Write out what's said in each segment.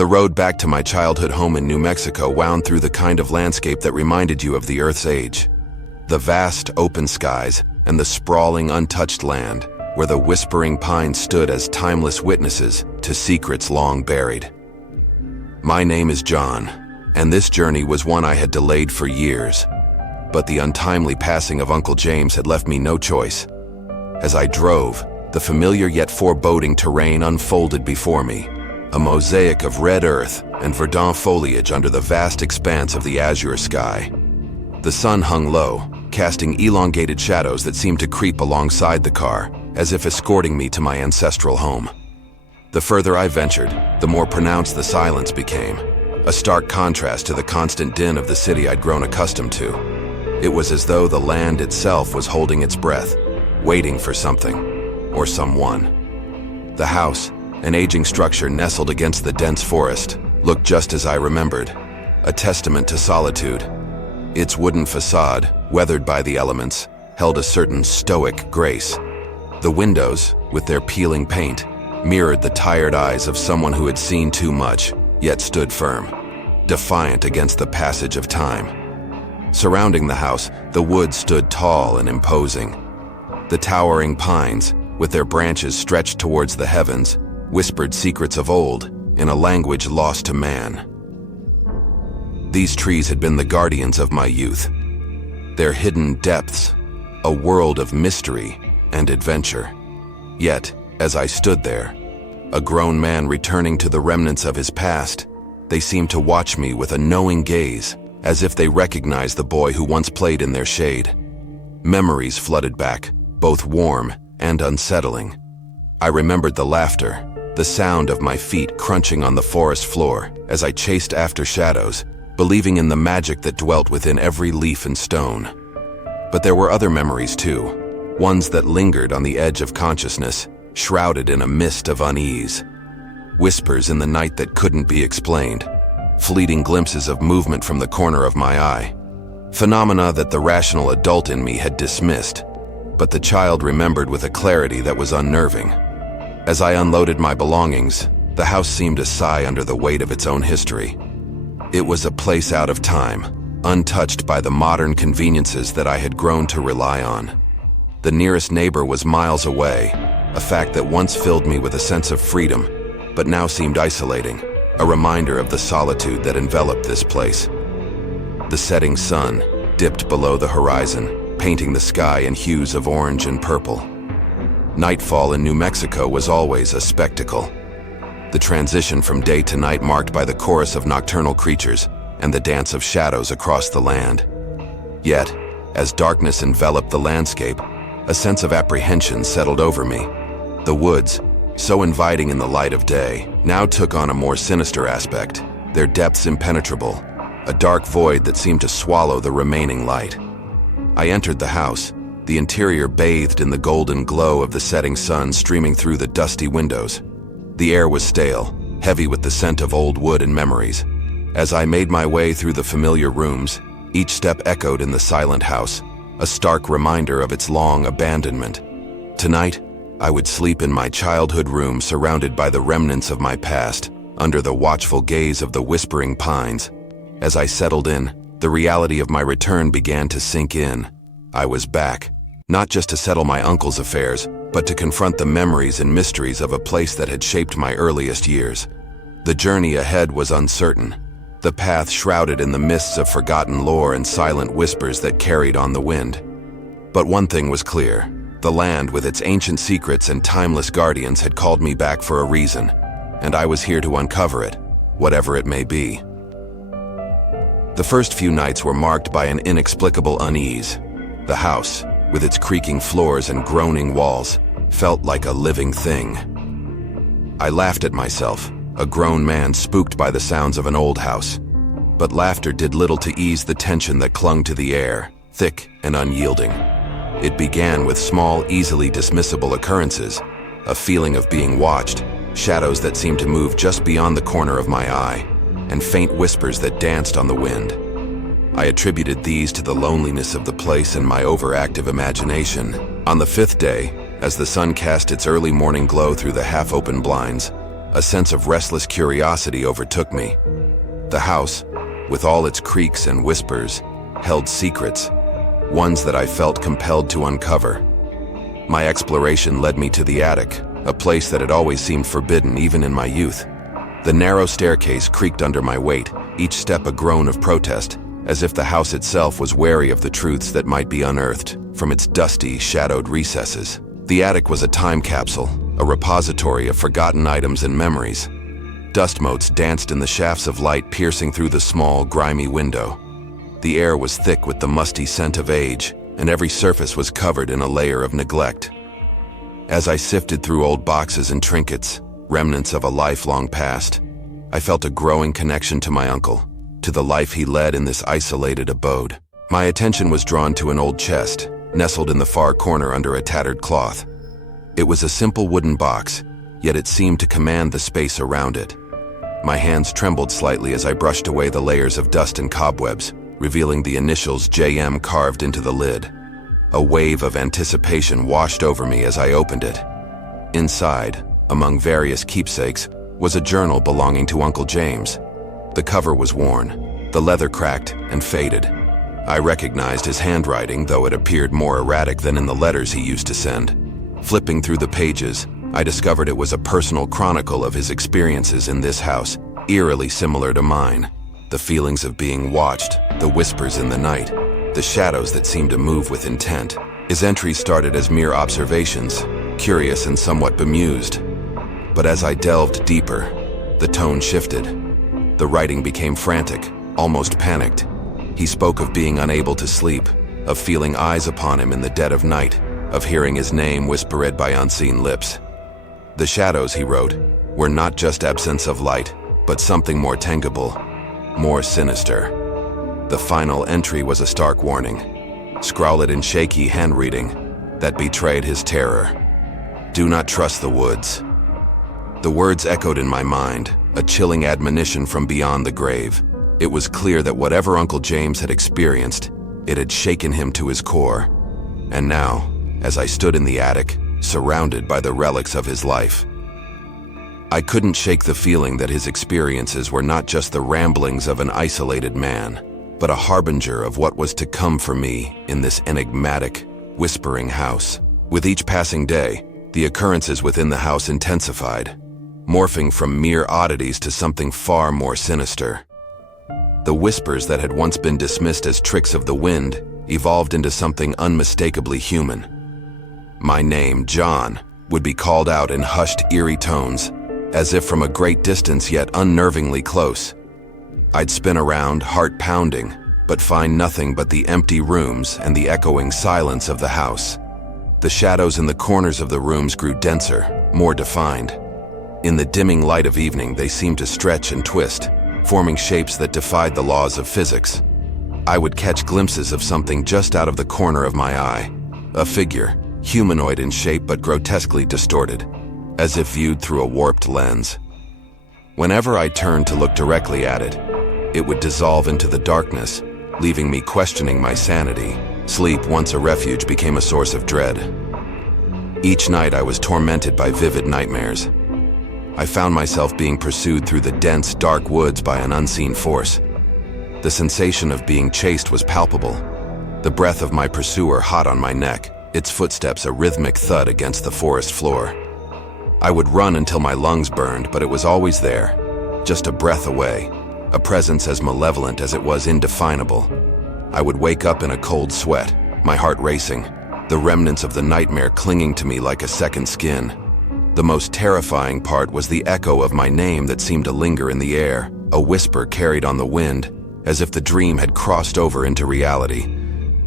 The road back to my childhood home in New Mexico wound through the kind of landscape that reminded you of the Earth's age. The vast, open skies and the sprawling, untouched land, where the whispering pines stood as timeless witnesses to secrets long buried. My name is John, and this journey was one I had delayed for years. But the untimely passing of Uncle James had left me no choice. As I drove, the familiar yet foreboding terrain unfolded before me, a mosaic of red earth and verdant foliage under the vast expanse of the azure sky. The sun hung low, casting elongated shadows that seemed to creep alongside the car, as if escorting me to my ancestral home. The further I ventured, the more pronounced the silence became, a stark contrast to the constant din of the city I'd grown accustomed to. It was as though the land itself was holding its breath, waiting for something, or someone. The house, an aging structure nestled against the dense forest, looked just as I remembered, a testament to solitude. Its wooden facade, weathered by the elements, held a certain stoic grace. The windows, with their peeling paint, mirrored the tired eyes of someone who had seen too much, yet stood firm, defiant against the passage of time. Surrounding the house, the woods stood tall and imposing. The towering pines, with their branches stretched towards the heavens, whispered secrets of old in a language lost to man. These trees had been the guardians of my youth, their hidden depths, a world of mystery and adventure. Yet, as I stood there, a grown man returning to the remnants of his past, they seemed to watch me with a knowing gaze, as if they recognized the boy who once played in their shade. Memories flooded back, both warm and unsettling. I remembered the laughter, the sound of my feet crunching on the forest floor as I chased after shadows, believing in the magic that dwelt within every leaf and stone. But there were other memories too, ones that lingered on the edge of consciousness, shrouded in a mist of unease. Whispers in the night that couldn't be explained, fleeting glimpses of movement from the corner of my eye. Phenomena that the rational adult in me had dismissed, but the child remembered with a clarity that was unnerving. As I unloaded my belongings, the house seemed to sigh under the weight of its own history. It was a place out of time, untouched by the modern conveniences that I had grown to rely on. The nearest neighbor was miles away, a fact that once filled me with a sense of freedom, but now seemed isolating, a reminder of the solitude that enveloped this place. The setting sun dipped below the horizon, painting the sky in hues of orange and purple. Nightfall in New Mexico was always a spectacle. The transition from day to night marked by the chorus of nocturnal creatures and the dance of shadows across the land. Yet, as darkness enveloped the landscape, a sense of apprehension settled over me. The woods, so inviting in the light of day, now took on a more sinister aspect, their depths impenetrable, a dark void that seemed to swallow the remaining light. I entered the house, the interior bathed in the golden glow of the setting sun streaming through the dusty windows. The air was stale, heavy with the scent of old wood and memories. As I made my way through the familiar rooms, each step echoed in the silent house, a stark reminder of its long abandonment. Tonight, I would sleep in my childhood room surrounded by the remnants of my past, under the watchful gaze of the whispering pines. As I settled in, the reality of my return began to sink in. I was back, not just to settle my uncle's affairs, but to confront the memories and mysteries of a place that had shaped my earliest years. The journey ahead was uncertain, the path shrouded in the mists of forgotten lore and silent whispers that carried on the wind. But one thing was clear. The land with its ancient secrets and timeless guardians had called me back for a reason, and I was here to uncover it, whatever it may be. The first few nights were marked by an inexplicable unease. The house, with its creaking floors and groaning walls, felt like a living thing. I laughed at myself, a grown man spooked by the sounds of an old house. But laughter did little to ease the tension that clung to the air, thick and unyielding. It began with small, easily dismissible occurrences, a feeling of being watched, shadows that seemed to move just beyond the corner of my eye, and faint whispers that danced on the wind. I attributed these to the loneliness of the place and my overactive imagination. On the fifth day, as the sun cast its early morning glow through the half-open blinds, a sense of restless curiosity overtook me. The house, with all its creaks and whispers, held secrets, ones that I felt compelled to uncover. My exploration led me to the attic, a place that had always seemed forbidden even in my youth. The narrow staircase creaked under my weight, each step a groan of protest, as if the house itself was wary of the truths that might be unearthed from its dusty, shadowed recesses. The attic was a time capsule, a repository of forgotten items and memories. Dust motes danced in the shafts of light piercing through the small, grimy window. The air was thick with the musty scent of age, and every surface was covered in a layer of neglect. As I sifted through old boxes and trinkets, remnants of a lifelong past, I felt a growing connection to my uncle, to the life he led in this isolated abode. My attention was drawn to an old chest, nestled in the far corner under a tattered cloth. It was a simple wooden box, yet it seemed to command the space around it. My hands trembled slightly as I brushed away the layers of dust and cobwebs, revealing the initials JM carved into the lid. A wave of anticipation washed over me as I opened it. Inside, among various keepsakes, was a journal belonging to Uncle James. The cover was worn, the leather cracked and faded. I recognized his handwriting, though it appeared more erratic than in the letters he used to send. Flipping through the pages, I discovered it was a personal chronicle of his experiences in this house, eerily similar to mine. The feelings of being watched, the whispers in the night, the shadows that seemed to move with intent. His entries started as mere observations, curious and somewhat bemused. But as I delved deeper, the tone shifted. The writing became frantic, almost panicked. He spoke of being unable to sleep, of feeling eyes upon him in the dead of night, of hearing his name whispered by unseen lips. The shadows, he wrote, were not just absence of light, but something more tangible, more sinister. The final entry was a stark warning, scrawled in shaky handwriting that betrayed his terror. Do not trust the woods. The words echoed in my mind, a chilling admonition from beyond the grave. It was clear that whatever Uncle James had experienced, it had shaken him to his core. And now, as I stood in the attic, surrounded by the relics of his life, I couldn't shake the feeling that his experiences were not just the ramblings of an isolated man, but a harbinger of what was to come for me in this enigmatic, whispering house. With each passing day, the occurrences within the house intensified, morphing from mere oddities to something far more sinister. The whispers that had once been dismissed as tricks of the wind evolved into something unmistakably human. My name, John, would be called out in hushed, eerie tones, as if from a great distance yet unnervingly close. I'd spin around, heart pounding, but find nothing but the empty rooms and the echoing silence of the house. The shadows in the corners of the rooms grew denser, more defined. In the dimming light of evening, they seemed to stretch and twist, forming shapes that defied the laws of physics. I would catch glimpses of something just out of the corner of my eye, a figure, humanoid in shape but grotesquely distorted, as if viewed through a warped lens. Whenever I turned to look directly at it, it would dissolve into the darkness, leaving me questioning my sanity. Sleep, once a refuge, became a source of dread. Each night I was tormented by vivid nightmares. I found myself being pursued through the dense, dark woods by an unseen force. The sensation of being chased was palpable, the breath of my pursuer hot on my neck, its footsteps a rhythmic thud against the forest floor. I would run until my lungs burned, but it was always there, just a breath away, a presence as malevolent as it was indefinable. I would wake up in a cold sweat, my heart racing, the remnants of the nightmare clinging to me like a second skin. The most terrifying part was the echo of my name that seemed to linger in the air, a whisper carried on the wind, as if the dream had crossed over into reality.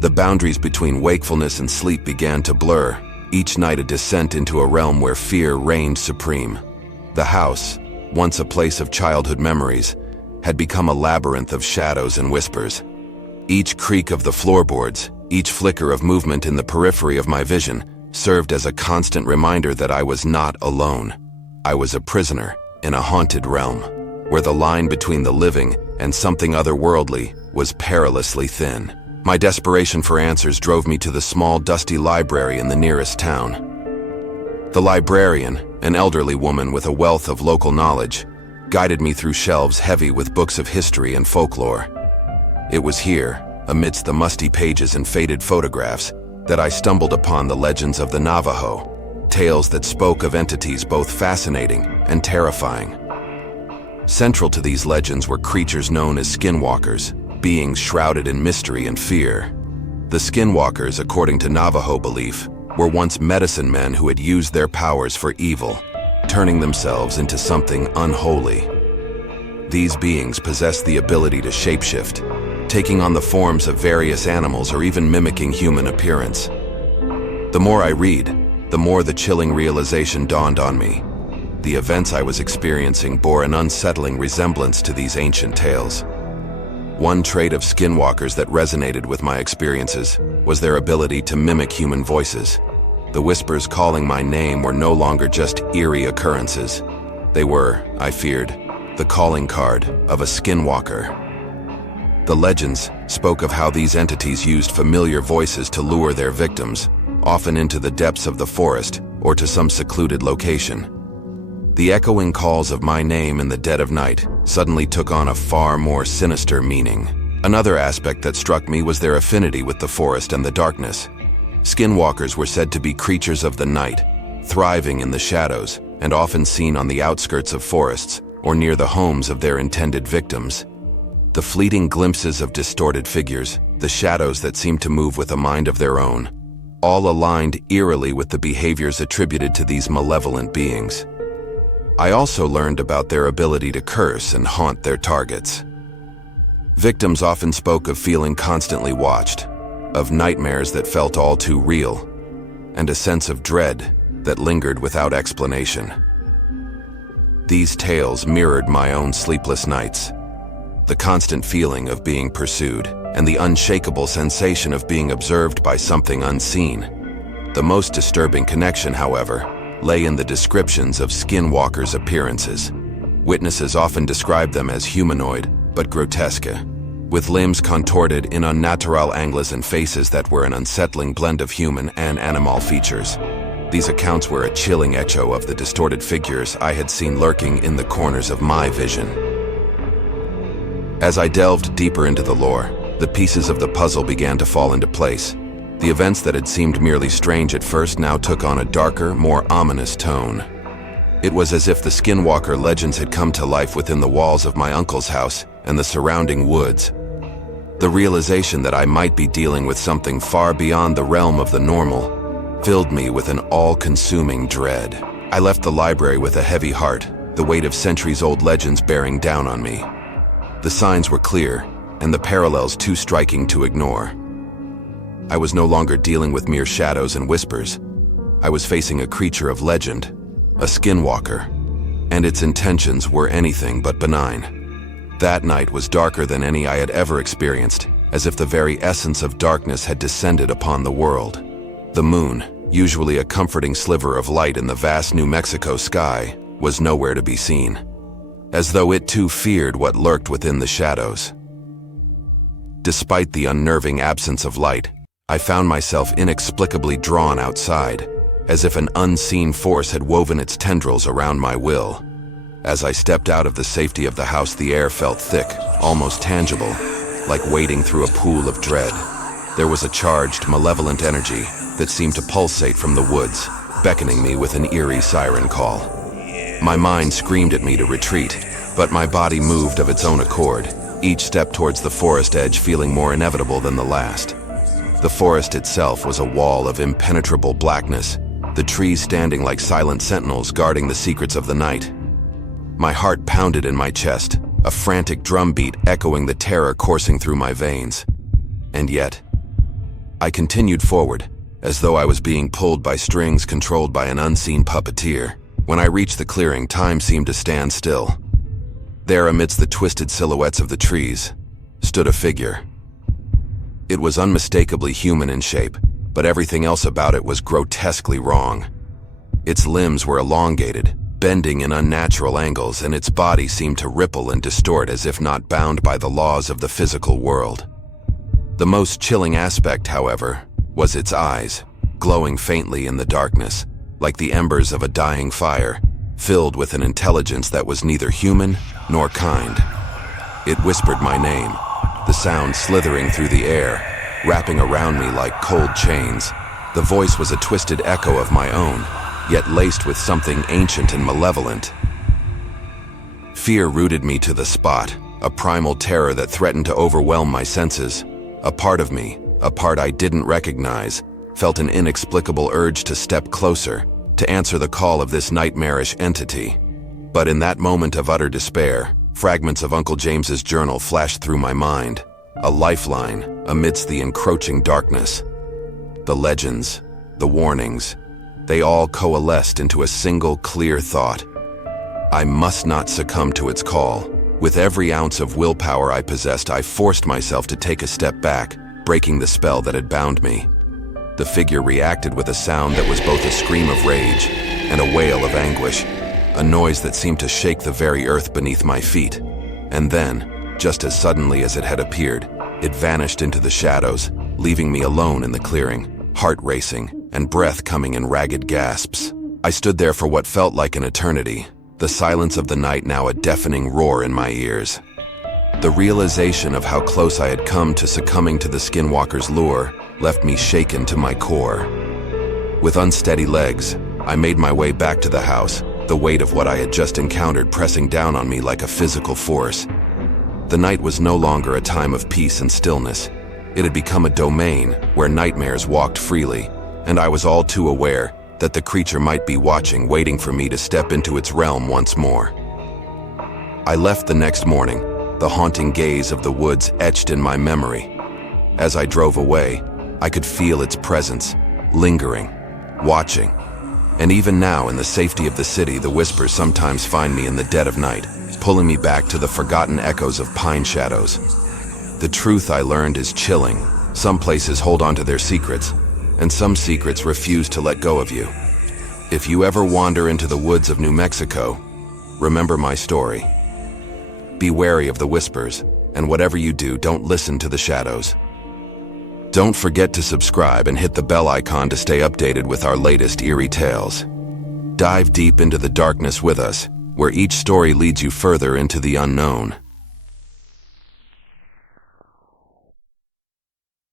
The boundaries between wakefulness and sleep began to blur, each night a descent into a realm where fear reigned supreme. The house, once a place of childhood memories, had become a labyrinth of shadows and whispers. Each creak of the floorboards, each flicker of movement in the periphery of my vision, served as a constant reminder that I was not alone. I was a prisoner in a haunted realm, where the line between the living and something otherworldly was perilously thin. My desperation for answers drove me to the small, dusty library in the nearest town. The librarian, an elderly woman with a wealth of local knowledge, guided me through shelves heavy with books of history and folklore. It was here, amidst the musty pages and faded photographs, that I stumbled upon the legends of the Navajo, tales that spoke of entities both fascinating and terrifying. Central to these legends were creatures known as skinwalkers, beings shrouded in mystery and fear. The skinwalkers, according to Navajo belief, were once medicine men who had used their powers for evil, turning themselves into something unholy. These beings possessed the ability to shapeshift, taking on the forms of various animals or even mimicking human appearance. The more I read, the more the chilling realization dawned on me. The events I was experiencing bore an unsettling resemblance to these ancient tales. One trait of skinwalkers that resonated with my experiences was their ability to mimic human voices. The whispers calling my name were no longer just eerie occurrences. They were, I feared, the calling card of a skinwalker. The legends spoke of how these entities used familiar voices to lure their victims, often into the depths of the forest or to some secluded location. The echoing calls of my name in the dead of night suddenly took on a far more sinister meaning. Another aspect that struck me was their affinity with the forest and the darkness. Skinwalkers were said to be creatures of the night, thriving in the shadows and often seen on the outskirts of forests or near the homes of their intended victims. The fleeting glimpses of distorted figures, the shadows that seemed to move with a mind of their own, all aligned eerily with the behaviors attributed to these malevolent beings. I also learned about their ability to curse and haunt their targets. Victims often spoke of feeling constantly watched, of nightmares that felt all too real, and a sense of dread that lingered without explanation. These tales mirrored my own sleepless nights, the constant feeling of being pursued, and the unshakable sensation of being observed by something unseen. The most disturbing connection, however, lay in the descriptions of skinwalkers' appearances. Witnesses often described them as humanoid, but grotesque, with limbs contorted in unnatural angles and faces that were an unsettling blend of human and animal features. These accounts were a chilling echo of the distorted figures I had seen lurking in the corners of my vision. As I delved deeper into the lore, the pieces of the puzzle began to fall into place. The events that had seemed merely strange at first now took on a darker, more ominous tone. It was as if the skinwalker legends had come to life within the walls of my uncle's house and the surrounding woods. The realization that I might be dealing with something far beyond the realm of the normal filled me with an all-consuming dread. I left the library with a heavy heart, the weight of centuries-old legends bearing down on me. The signs were clear, and the parallels too striking to ignore. I was no longer dealing with mere shadows and whispers. I was facing a creature of legend, a skinwalker, and its intentions were anything but benign. That night was darker than any I had ever experienced, as if the very essence of darkness had descended upon the world. The moon, usually a comforting sliver of light in the vast New Mexico sky, was nowhere to be seen, as though it too feared what lurked within the shadows. Despite the unnerving absence of light, I found myself inexplicably drawn outside, as if an unseen force had woven its tendrils around my will. As I stepped out of the safety of the house, the air felt thick, almost tangible, like wading through a pool of dread. There was a charged, malevolent energy that seemed to pulsate from the woods, beckoning me with an eerie siren call. My mind screamed at me to retreat, but my body moved of its own accord, each step towards the forest edge feeling more inevitable than the last. The forest itself was a wall of impenetrable blackness, the trees standing like silent sentinels guarding the secrets of the night. My heart pounded in my chest, a frantic drumbeat echoing the terror coursing through my veins. And yet, I continued forward, as though I was being pulled by strings controlled by an unseen puppeteer. When I reached the clearing, time seemed to stand still. There, amidst the twisted silhouettes of the trees, stood a figure. It was unmistakably human in shape, but everything else about it was grotesquely wrong. Its limbs were elongated, bending in unnatural angles, and its body seemed to ripple and distort as if not bound by the laws of the physical world. The most chilling aspect, however, was its eyes, glowing faintly in the darkness, like the embers of a dying fire, filled with an intelligence that was neither human nor kind. It whispered my name, the sound slithering through the air, wrapping around me like cold chains. The voice was a twisted echo of my own, yet laced with something ancient and malevolent. Fear rooted me to the spot, a primal terror that threatened to overwhelm my senses. A part of me, a part I didn't recognize, felt an inexplicable urge to step closer, to answer the call of this nightmarish entity. But in that moment of utter despair, fragments of Uncle James's journal flashed through my mind, a lifeline amidst the encroaching darkness. The legends, the warnings, they all coalesced into a single clear thought. I must not succumb to its call. With every ounce of willpower I possessed, I forced myself to take a step back, breaking the spell that had bound me. The figure reacted with a sound that was both a scream of rage and a wail of anguish, a noise that seemed to shake the very earth beneath my feet. And then, just as suddenly as it had appeared, it vanished into the shadows, leaving me alone in the clearing, heart racing, and breath coming in ragged gasps. I stood there for what felt like an eternity, the silence of the night now a deafening roar in my ears. The realization of how close I had come to succumbing to the Skinwalker's lure left me shaken to my core. With unsteady legs, I made my way back to the house, the weight of what I had just encountered pressing down on me like a physical force. The night was no longer a time of peace and stillness. It had become a domain where nightmares walked freely, and I was all too aware that the creature might be watching, waiting for me to step into its realm once more. I left the next morning, the haunting gaze of the woods etched in my memory. As I drove away, I could feel its presence, lingering, watching. And even now, in the safety of the city, the whispers sometimes find me in the dead of night, pulling me back to the forgotten echoes of pine shadows. The truth I learned is chilling. Some places hold on to their secrets, and some secrets refuse to let go of you. If you ever wander into the woods of New Mexico, remember my story. Be wary of the whispers, and whatever you do, don't listen to the shadows. Don't forget to subscribe and hit the bell icon to stay updated with our latest eerie tales. Dive deep into the darkness with us, where each story leads you further into the unknown.